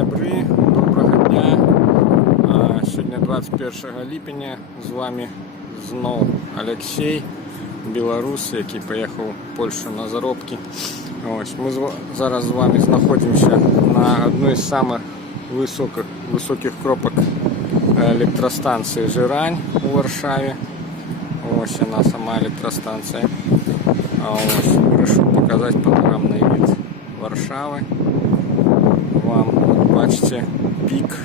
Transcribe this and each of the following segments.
сябры, добрага дня. Сёння 21 ліпеня, з вами зноў Алексей, беларус, які паехаў у Польшу на заробкі. Ось, мы зараз з вами знаходзімся на адной з самых высокіх кропак электрастанцыі Жырань у Варшаве. Ось яна, сама электрастанцыя. Ось, вырашыў паказаць панорамны від Варшавы вам. Вот, бачите, пик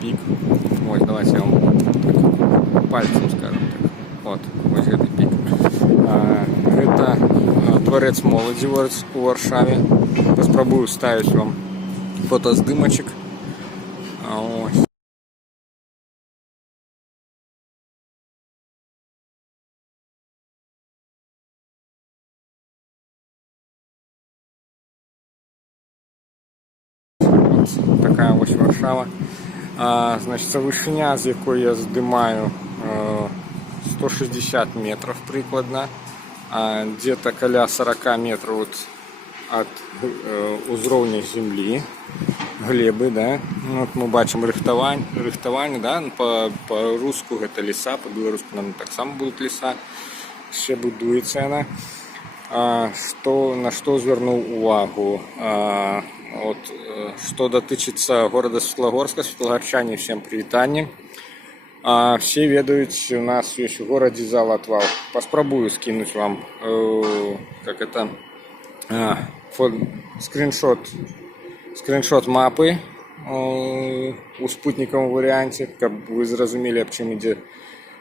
пик. Вот, давайте я вам пальцем скажем так. Вот этот пик. Это дворец моладзі у Варшаве. Паспрабую ставить вам фотоздымочек. Ось. Такая ось Варшава. Значит, вышыня, з якой я здымаю, 160 метров прикладно, где-то каля 40 метров от узроўня земли, глебы, да. Вот мы бачим рыхтаванне, да, по-руску это леса, по-беларуску нам таксама будут леса, ще будуецца яна. На што звярнуў увагу? Вот, что датычыцца города Светлагорска, светлагорчане, всем привітанне. Все ведаюць, у нас ёсць у горадзе зала отвал. Паспрабую скинуть вам скриншот мапы у спутніковым варыянце, каб вы зразумелі, аб чым ідзе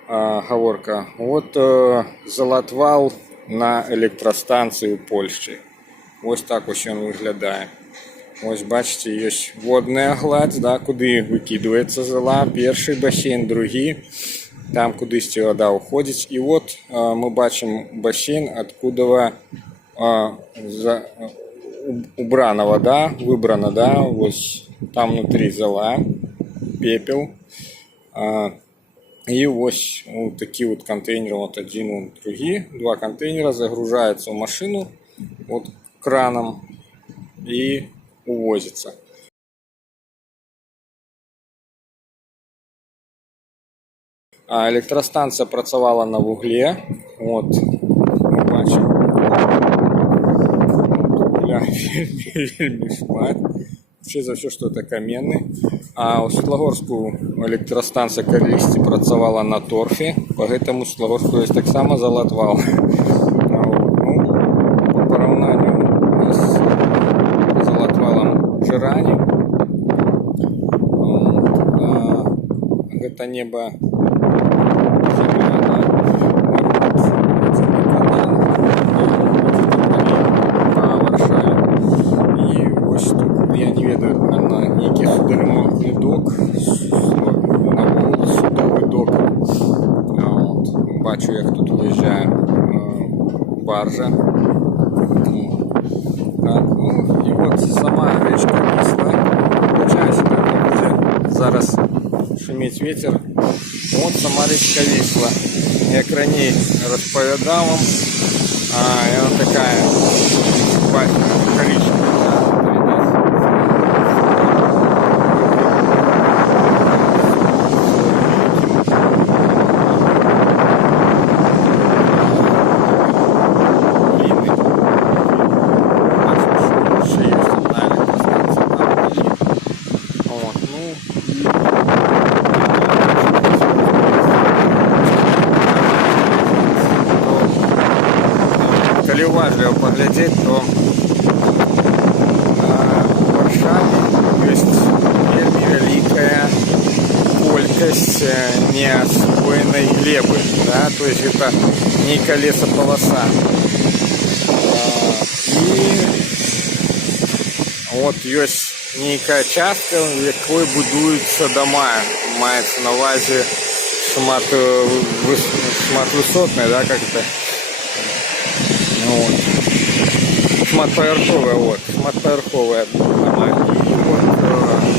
гаворка. Вот залатвал на электрастанцыі ў Польшчы. Вось так ось ён выглядае. Ось бачите, есть водная гладь, да, куды выкидывается зала, перший бассейн, другі, там кудысьці вода уходит. И вот мы бачим бассейн, откуда убрана вода, выбрана, да, вот там внутри зала, пепел. И вот такие вот контейнеры, вот один, вот другие, два контейнера загружаются в машину вот краном и увозится. Электростанция працавала на вугле. Вот мы бачим, вельмі шмат. Вообще за все, что это каменный. У Светлагорску электростанция калісьці працавала на торфе, поэтому Светлагорску есть так само залатвал. По параўнанню з залатвалом Жырані, гэта неба по Варшаве. І ось тут, я не ведаю, нейкі судоремонтны док, судовый док. Бачу, як тут виїжджає баржа. И вот сама речка Вісла. Получается, будет зараз шуметь ветер. Вот сама речка Вісла. Як ранее распавядал вам, и она такая коричневая. Калі уважліва паглядзець, то в Варшаве ёсць вельмі вялікая колькасць неасвоенай глебы, да? То есть это нейкая лесаполоса. І вот ёсць нейкая частка, в якой будуюцца дома. Маецца на увазе шматвысотная, да, как это? Вот. Шматпавярховая дома. И вот,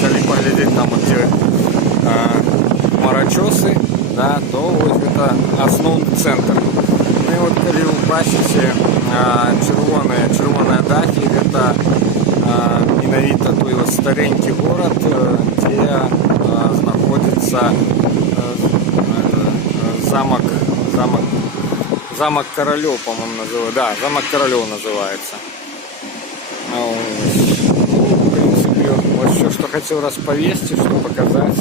калі паглядзець там, где хмарачосы, да, то вот это основный центр. Ну и вот, калі вы бачыце чырвоныя дахі, это менавіта той старенький город, где находится замок Королев, по-моему, называется. Да, замок Королев называется. Ну, в принципе, вот все, что хотел розповісти, что показать.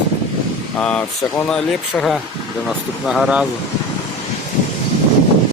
Всього найлепшого, до наступного разу.